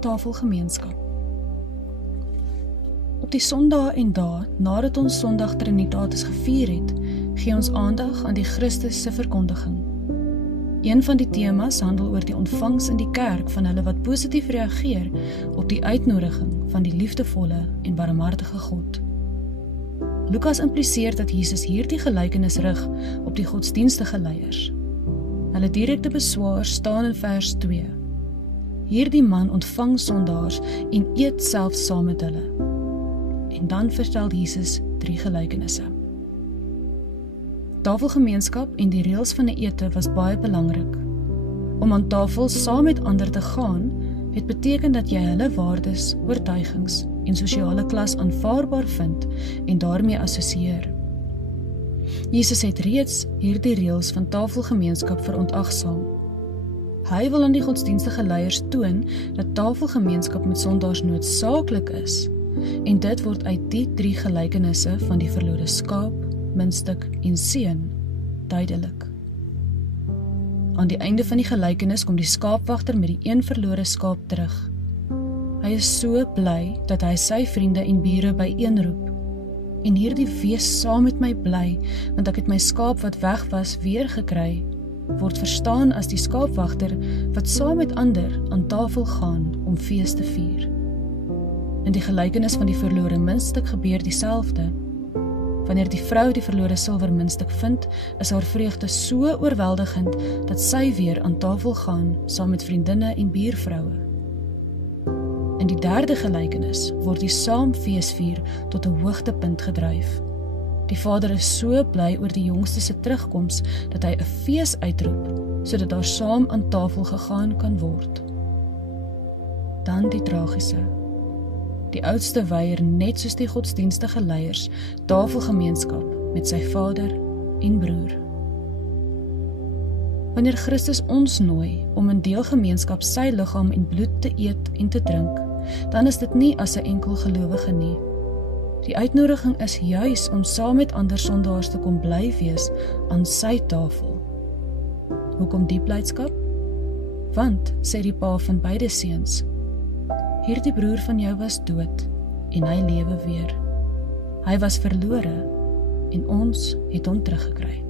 tafelgemeenskap. Op die Sondae en dae, nadat ons Sondag Trinitatis gevier het, gee ons aandag aan die Christus se verkondiging. Een van die temas handel oor die ontvangs in die kerk van hulle wat positief reageer op die uitnodiging van die liefdevolle en barmhartige God. Lukas impliseer dat Jesus hierdie gelykenis rig op die godsdienstige leiers. Hulle direkte beswaar staan in vers 2. Hierdie man ontvang sondaars en eet self saam met hulle. En dan vertel Jesus 3 gelykenisse. Tafelgemeenskap en die reëls van die ete was baie belangrik. Om aan tafel saam met ander te gaan, het beteken dat jy hulle waardes, oortuigings en sosiale klas aanvaarbaar vind en daarmee assosieer. Jesus het reeds hierdie reëls van tafelgemeenskap verontagsaam. Hy wil aan die godsdienstige leiers toon dat tafelgemeenskap met sondaars noodsaaklik is, en dit word uit die 3 gelykenisse van die verlore skaap, muntstuk en seun duidelik. Aan die einde van die gelykenis kom die skaapwagter met die een verlore skaap terug. Hy is so bly dat hy sy vriende en bure byeenroep. En hierdie wees saam met my bly, want ek het my skaap wat weg was weer gekry, word verstaan as die skaapwagter wat saam met ander aan tafel gaan om fees te vier. In die gelykenis van die verlore muntstuk gebeur dieselfde. Wanneer die vrou die verlore silwer muntstuk vind, is haar vreugde so oorweldigend dat sy weer aan tafel gaan saam met vriendinne en buurvroue. In die 3de gelykenis word die saam feesvier tot 'n hoogtepunt gedryf. Die vader is so bly oor die jongste se terugkoms dat hy 'n fees uitroep, sodat daar saam aan tafel gegaan kan word. Dan die tragiese. Die oudste weier net soos die godsdienstige leiers tafelgemeenskap met sy vader en broer. Wanneer Christus ons nooi om in deelgemeenskap sy liggaam en bloed te eet en te drink, dan is dit nie as 'n enkel gelowige nie. Die uitnodiging is juis om saam met ander sondaars te kom bly wees aan sy tafel. Hoekom die blydskap? Want, sê die pa van beide seuns, hierdie broer van jou was dood en hy lewe weer. Hy was verlore en ons het hom teruggekry.